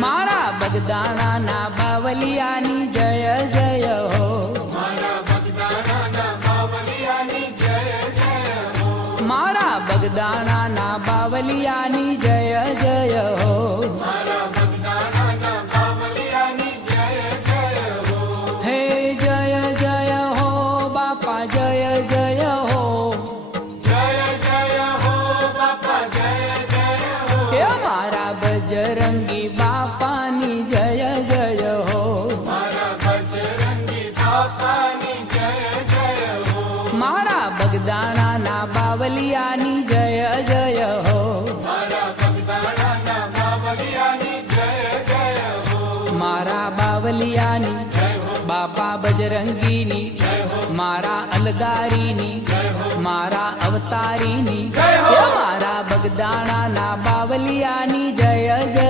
મારા બગદાણાના બાવલિયાની જય જય હો. મારા બગદાણાના બાવલિયાની જય જય હો. હે જય જય હો બાપા જય જય હો. હે મારા બજરંગી બાપાની જય જય હો. મારા બગદાણાના બાવલિયાની જય જય હો. મારા બાવલિયાની બાપા બજરંગીની મારા અલગારીની મારા અવતારીની મારા બગદાણાના બાવલિયાની જય જય